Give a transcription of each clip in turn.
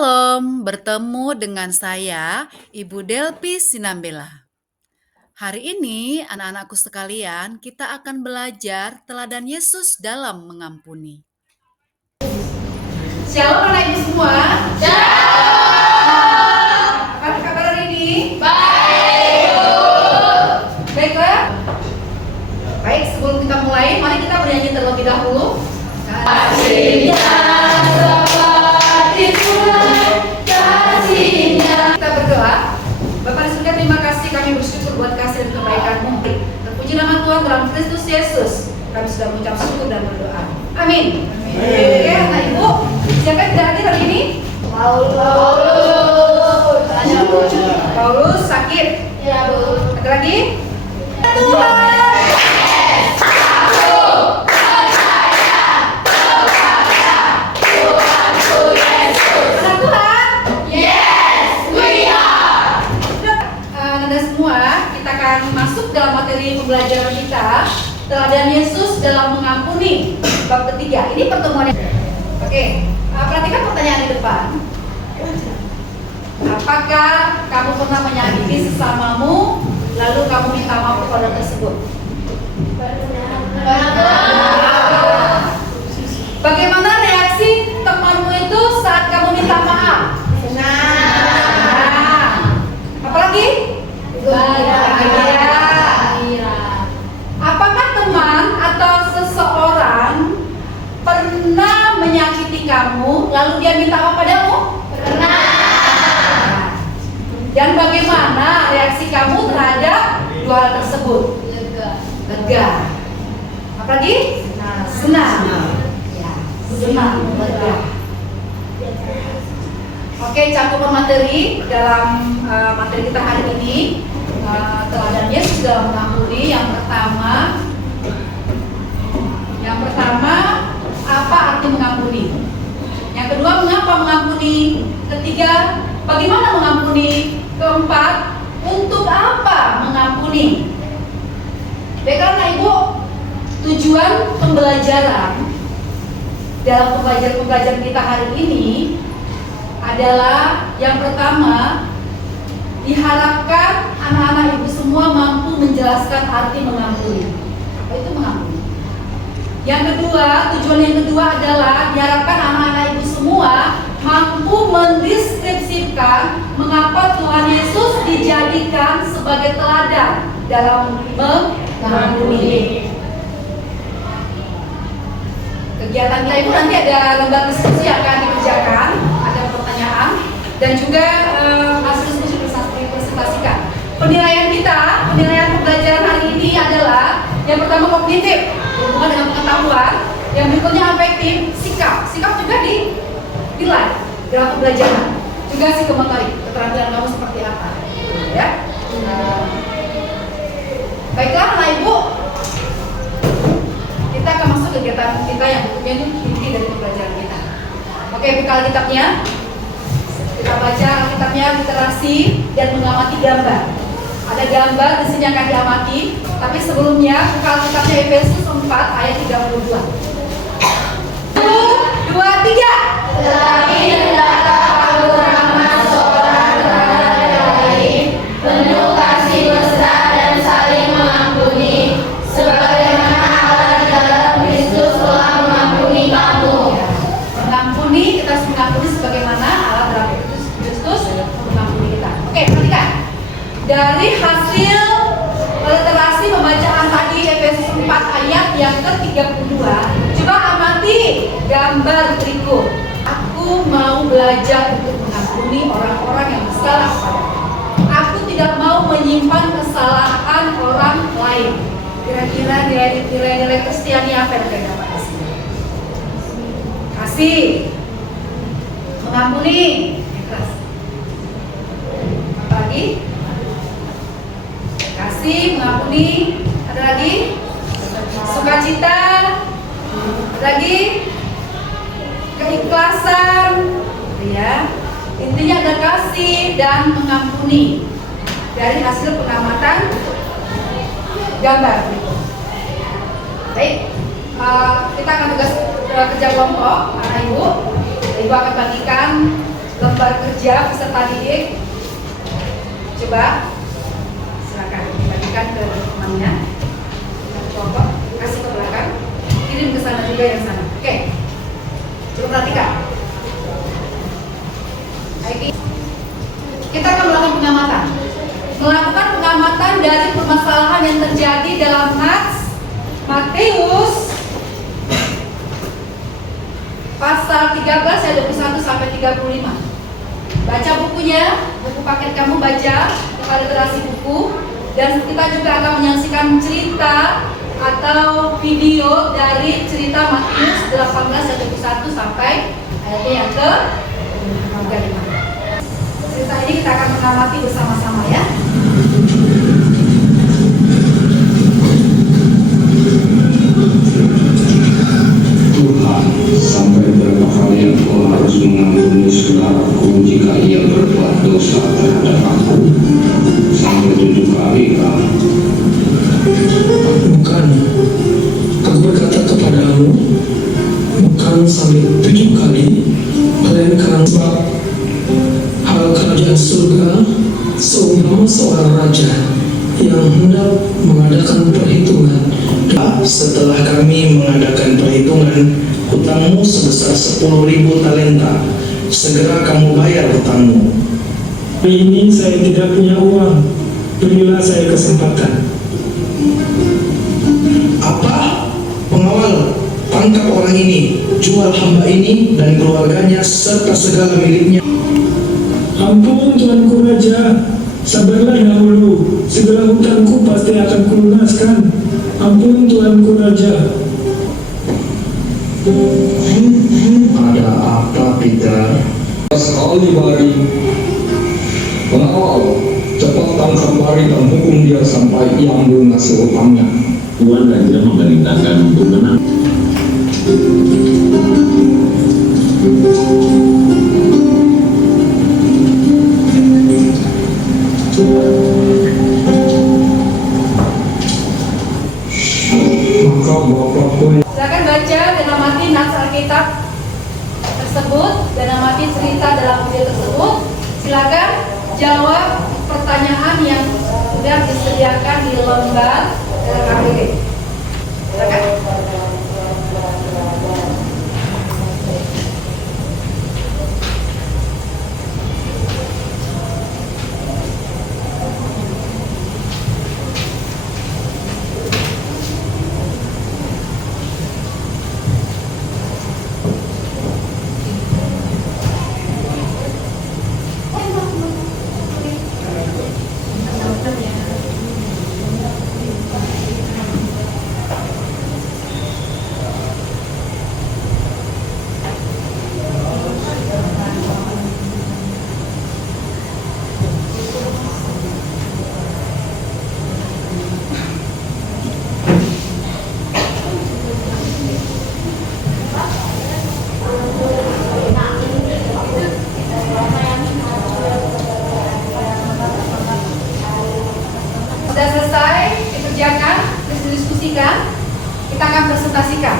Shalom, bertemu dengan saya, Ibu Delpi Sinambela. Hari ini, anak-anakku sekalian, kita akan belajar teladan Yesus dalam mengampuni. Shalom anak ibu semua. Shalom. Apa kabar hari ini? Baik, Bu. Baiklah. Baik, sebelum kita mulai, mari kita bernyanyi terlebih dahulu. Kasihnya seperti bulan, kasihnya. Kita berdoa. Bapa di surga, terima kasih, kami bersyukur buat kasih dan kebaikan-Mu. Terpuji nama Tuhan dalam Kristus Yesus. Kami sudah mengucap syukur dan berdoa. Amin. Oke, anak ibu, siapa yang tidak hadir hari ini? Paulus sakit. Ya, Bu. Ada lagi? Tuhan. Anak Tuhan. Yes, we are. Anda semua, kita akan masuk dalam materi pembelajaran kita, teladan Yesus dalam mengampuni, bab ketiga. Ini pertemuan. Oke, perhatikan pertanyaan di depan. Apakah kamu pernah menyakiti sesamamu, lalu kamu minta maaf kepada orang tersebut? Bagaimana reaksi temanmu itu saat kamu minta maaf? Nah, apalagi? Bahagia. Apakah teman atau seseorang pernah menyakiti kamu, lalu dia minta maaf padamu? Pernah. Dan bagaimana reaksi kamu terhadap dua hal tersebut? Lega. Apalagi? Senang. Ya, senang, lega. Oke, cakupan materi dalam materi kita hari ini, teladan Yesus dalam mengampuni. Yang pertama, apa arti mengampuni? Yang kedua, mengapa mengampuni? Ketiga, bagaimana mengampuni? Keempat, untuk apa mengampuni? Baiklah Ibu, tujuan pembelajaran dalam pembelajaran kita hari ini adalah yang pertama, diharapkan anak-anak Ibu semua mampu menjelaskan arti mengampuni. Apa itu mengampuni? Yang kedua, tujuan yang kedua adalah diharapkan anak-anak Ibu semua mampu mendeskripsikan mengapa Tuhan Yesus dijadikan sebagai teladan dalam mengampuni. Kegiatan kita itu nanti ada lembar diskusi yang akan dikerjakan, ada pertanyaan dan juga hasil diskusi dipresentasikan. Penilaian pembelajaran hari ini adalah yang pertama kognitif, berhubungan dengan pengetahuan, yang berikutnya afektif, sikap juga dinilai dalam pembelajaran, juga psikomotorik, keterampilan kamu seperti apa, ya. Baiklah anak ibu, kita akan masuk kegiatan kita yang bentuknya ini inti dari pembelajaran kita. Oke, buka Alkitabnya. Kita baca Alkitabnya, literasi dan mengamati gambar. Ada gambar di sini akan diamati, tapi sebelumnya buka Alkitabnya Efesus 4 ayat 32. 1, 2, 3. Tetapi hendaklah kamu ramah seorang terhadap yang lain, penuh kasih mesra dan saling mengampuni, sebagaimana Allah di dalam Kristus telah mengampuni kamu. Mengampuni, kita harus mengampuni sebagaimana Allah dalam Kristus mengampuni kita. Oke, perhatikan. Dari hasil literasi pembacaan tadi Efesus 4 ayat yang ke-32, coba amati gambar berikut. Aku mau belajar untuk mengampuni orang-orang yang bersalah padaku. Aku tidak mau menyimpan kesalahan orang lain. Kira-kira nilai-nilai Kristiani apa yang kalian dapat di sini? Kasih, mengampuni, ikhlas. Apa lagi? Kasih, mengampuni. Ada lagi? Sukacita. Ada lagi? Keikhlasan. Ya. Intinya ada kasih dan mengampuni. Dari hasil pengamatan gambar. Baik, kita akan tugas kerja kelompok, anak ibu. Ibu akan bagikan lembar lembar kerja peserta didik. Coba silakan dibagikan ke temannya. Kelompok, kasih ke belakang, kirim ke sana juga yang sana. Oke, coba perhatikan. Kita akan melakukan pengamatan. Melakukan pengamatan dari permasalahan yang terjadi dalam Matius pasal 13 ayat 21 sampai 35. Baca bukunya, buku paket kamu baca kepada literasi buku, dan kita juga akan menyaksikan cerita atau video dari cerita Matius 18 ayat 21 sampai ayatnya yang ke 35. Cerita ini kita akan mengamati bersama-sama ya. Tuhan, sampai berapa kali Engkau harus mengampuni saudaraku jika ia berbuat dosa terhadap aku? Sampai 7 kali kah? Bukan, aku berkata kepadamu, bukan sampai 7 kali, melainkan sebab hal kerajaan surga seumpama seorang raja yang hendak mengadakan perhitungan. Setelah kami mengadakan perhitungan, hutangmu sebesar 10.000 talenta. Segera kamu bayar hutangmu. Hari ini saya tidak punya uang. Berilah saya kesempatan. Apa? Pengawal, tangkap orang ini, jual hamba ini dan keluarganya serta segala miliknya. Ampun Tuanku Raja, sabarlah dahulu. Segala hutangku pasti akan kulunaskan. Ampun Tuanku Raja. Ada apa, Peter? Sekali bari. Pengawal, cepat tangkap Mari dan hukum dia sampai ia melunasi hutangnya. Tuan Raja memerintahkan untuk menang. Maka Bapak pun Silakan baca dan amati nats Alkitab tersebut dan amati cerita dalam video tersebut. Silakan jawab pertanyaan yang sudah disediakan di lembar KBB. Silakan. Sudah selesai dikerjakan, didiskusikan, kita akan presentasikan.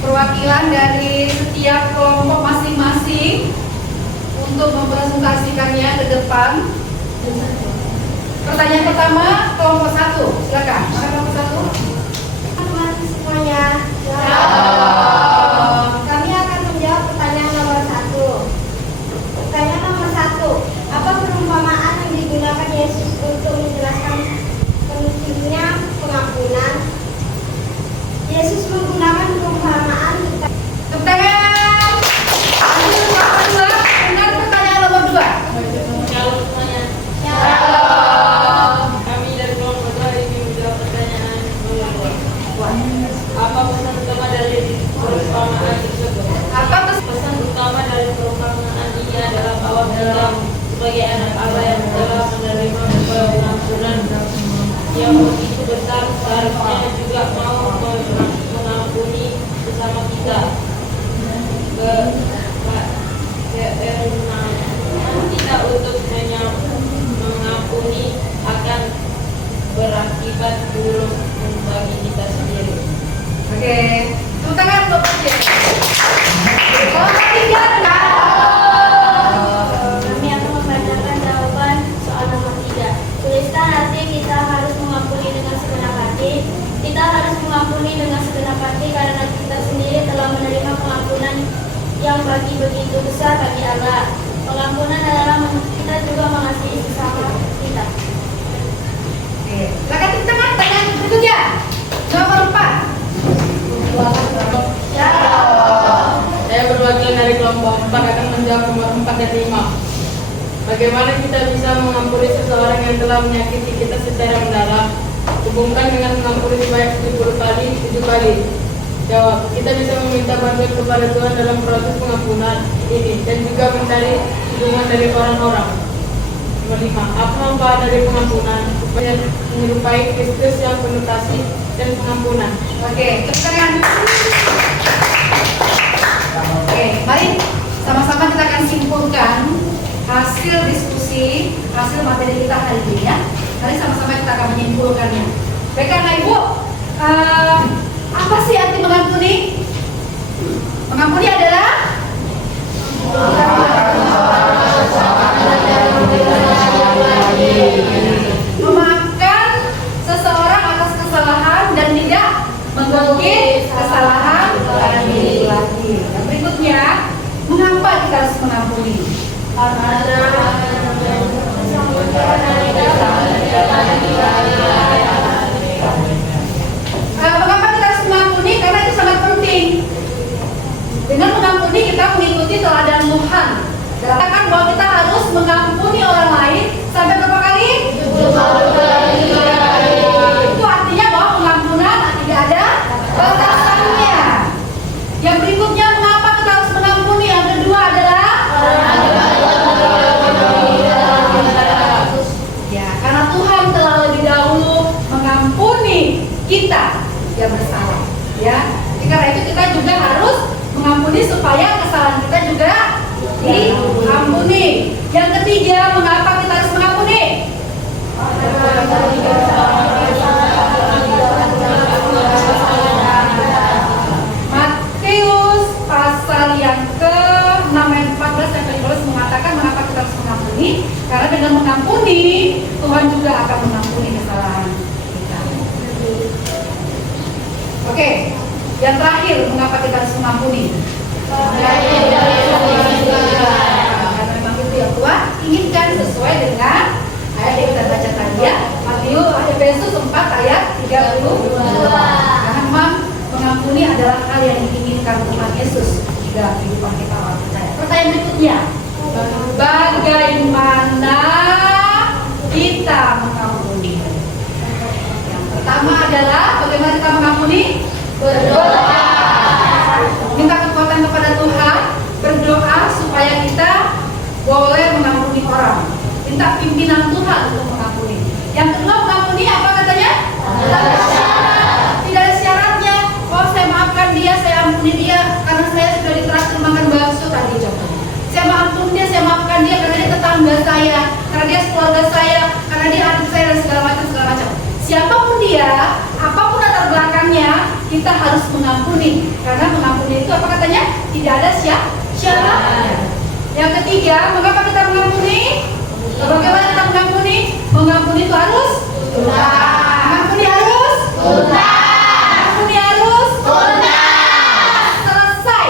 Perwakilan dari setiap kelompok masing-masing untuk mempresentasikannya ke depan. Pertanyaan pertama, kelompok 1, silakan. Maka kelompok 1. Teman semuanya. Kami akan menjawab pertanyaan nomor 1. Pertanyaan nomor 1. Apa perumpamaan yang digunakan Yesus untuk menjelaskan pentingnya pengampunan? Yesus menggunakan perumpamaan tentang Tepuk tangan. Lanjut nomor 2, dengan pertanyaan nomor 2. Kami dari kelompok 2 ini menjawab pertanyaan nomor 2. Apa pesan utama dari perumpamaan tersebut? Apa Pesan utama dari perumpamaan ini adalah bahwa kita sebagai anak Allah yang telah menerima pengampunan yang begitu besar, seharusnya juga mau mengampuni sesama kita. Kita untuk mengampuni akan berakibat buruk bagi kita sendiri. Oke, tepuk tangan untuk Kelompok 3. yang begitu besar bagi Allah. Pengampunan adalah kita juga mengasihi sesama kita. Oke, silakan di tengah pertanyaan berikutnya. Nomor 4. Saya berbagian dari kelompok 4 akan menjawab nomor 4 dan 5. Bagaimana kita bisa mengampuni seseorang yang telah menyakiti kita secara mendalam? Hubungkan dengan mengampuni sebanyak 70 kali, 7 kali. Jawab, kita bisa meminta bantuan kepada Tuhan dalam proses pengampunan ini dan juga mencari dukungan dari orang-orang. Nomor 5, apa manfaat dari pengampunan? Supaya menyerupai Kristus yang penuh kasih dan pengampunan. Oke, tepuk tangan. Oke, mari sama-sama kita akan simpulkan hasil diskusi, hasil materi kita hari ini ya. Mari sama-sama kita akan menyimpulkannya. Baik karena Ibu, apa sih arti mengampuni? Mengampuni adalah memaafkan seseorang atas kesalahan dan tidak mengungkit kesalahan lagi. Dan berikutnya, mengapa kita harus mengampuni? Mengapa kita harus mengampuni? Karena itu sangat penting. Dengan mengampuni kita mengikuti teladan Tuhan. Katakan bahwa kita harus mengampuni orang lain sampai berapa kali? 70 kali. Itu artinya bahwa pengampunan tidak ada batasannya. Yang berikutnya, mengapa kita harus mengampuni? Yang kedua adalah ya, karena Tuhan telah lebih dahulu mengampuni kita yang bersalah. Ya, karena itu kita juga harus mengampuni supaya kesalahan kita juga diampuni. Yang ketiga, mengapa kita harus mengampuni? Matius pasal yang ke-6 ayat 14 dan 15 mengatakan mengapa kita harus mengampuni? Karena dengan mengampuni, Tuhan juga akan mengampuni kesalahan kita. Oke, yang terakhir, mengapa kita harus mengampuni? Karena memang itu yang Tuhan inginkan sesuai dengan ayat yang kita baca tadi ya, Efesus 4 ayat 32. Karena memang mengampuni adalah hal yang diinginkan Tuhan Yesus dalam kehidupan kita orang percaya. Pertanyaan berikutnya, bagaimana kita mengampuni? Yang pertama adalah bagaimana kita mengampuni? Berdoa. Minta kekuatan kepada Tuhan, berdoa supaya kita boleh mengampuni orang. Minta pimpinan Tuhan untuk mengampuni. Yang kedua, mengampuni apa katanya? Tidak ada syaratnya. Oh, saya maafkan dia, saya ampuni dia karena saya sudah ditraktir makan bakso tadi contohnya. Saya maafkan dia karena dia tetangga saya, karena dia keluarga saya, karena dia adik saya dan segala macam. Siapapun dia, apapun latar belakangnya, kita harus mengampuni. Karena mengampuni itu apa katanya? Tidak ada syarat. Yang ketiga, mengapa kita mengampuni? Bagaimana kita mengampuni? Mengampuni itu harus tuntas. Mengampuni harus tuntas. Mengampuni harus tuntas. Selesai.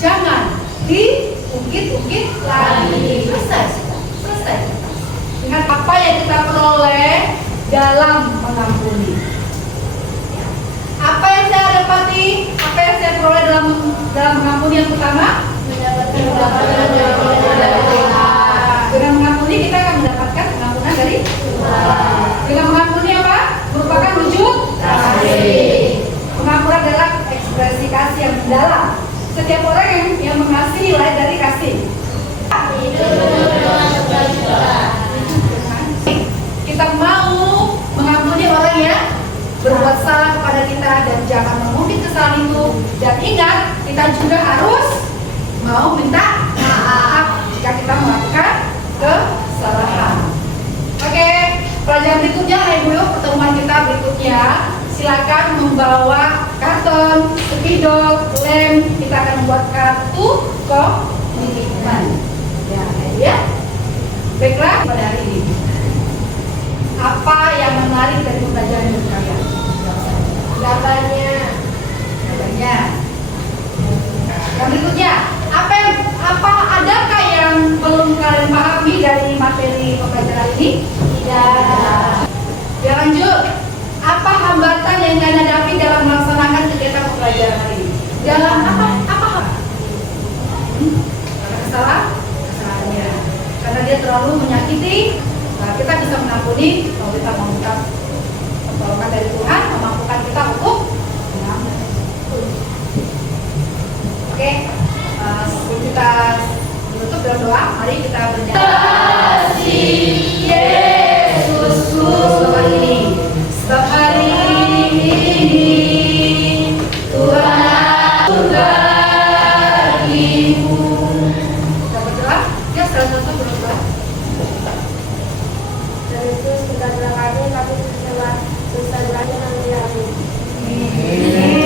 Jangan diungkit-ungkit lagi. Selesai. Dengan apa yang kita peroleh dalam mengampuni. Apa yang saya dapati? Apa yang saya peroleh dalam mengampuni? Yang pertama, dengan mengampuni kita akan mendapatkan pengampunan dari Tuhan. Dengan mengampuni apa? Merupakan wujud kasih. Pengampunan adalah ekspresi kasih yang mendalam. Setiap orang yang mengasihi lahir dari kasih. Kita mau mengampuni orang yang berbuat salah kepada kita dan jangan mengungkit kesalahan itu. Dan ingat, kita juga harus mau minta maaf jika kita melakukan kesalahan. Oke, pelajaran berikutnya, Ibu, pertemuan kita berikutnya. Silakan membawa karton, spidol, lem. Kita akan membuat kartu komitmen. Ya. Baiklah, pada hari ini. Apa yang menarik dari pembelajaran ini kalian? Gambarnya. Yang berikutnya, apa adakah yang belum kalian pahami dari materi pembelajaran ini? Tidak. Ya, lanjut. Apa hambatan yang kalian hadapi dalam melaksanakan kegiatan pembelajaran hari ini? Dalam apa? Karena kesalahannya. Karena dia terlalu menyakiti. Nah, kita bisa mengampuni kalau kita meminta pertolongan dari Tuhan, memampukan kita untuk mengampuni. Oke, sebelum kita menutup dalam doa, mari kita bernyanyi. Kasih Yesus Sebab ini, sebab hari ini Tuhan atur bagimu. Kita berdoa, ya salah satu berdoa. Yesus, kita berkati kami berdoa, susah berakhir nanti. Amin.